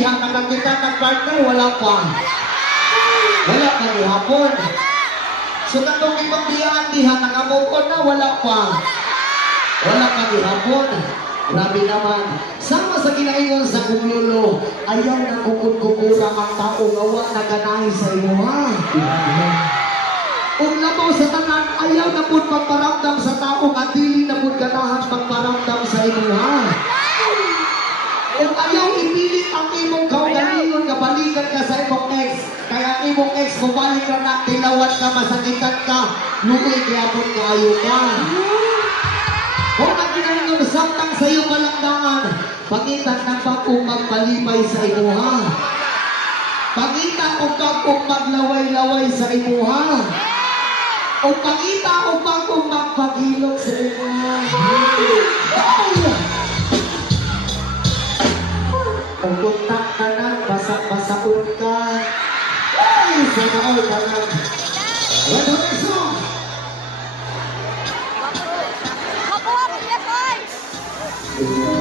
diha nakakita ng partner, wala pa. Wala pa hapon. So katong ibang biyaan diha nakamove na, wala pa. Wala pa hapon. Grabe naman. Sama sa kinaingon sa kumulo, ayaw na kukul-kukurang ang tao ngawa na ganahin sa imo ha. Kung labaw sa tanan, ayaw na po pagparamdam sa tao at dili na po ganahan pagparamdam sa imo ha. Kung ayaw ipilit ang imong kaugalingon nga balikan ka sa imong ex, kaya imong ex mabalik ka na, tilawat ka, masakitan ka, lumoy kaya po kayo ka. Kung ang kinahingon samtang sa iyong malakdangan, pagitan ng bagong magpalipay sa imo ha. Pagita o bagong maglaway-laway sa imo ha. O pagita o bagong magpagilog sa imo ha. Kung kuntak ka na, basak-basakot ka. Ay, sana all ka na. Ano na song? Makuha mo, yes, boy!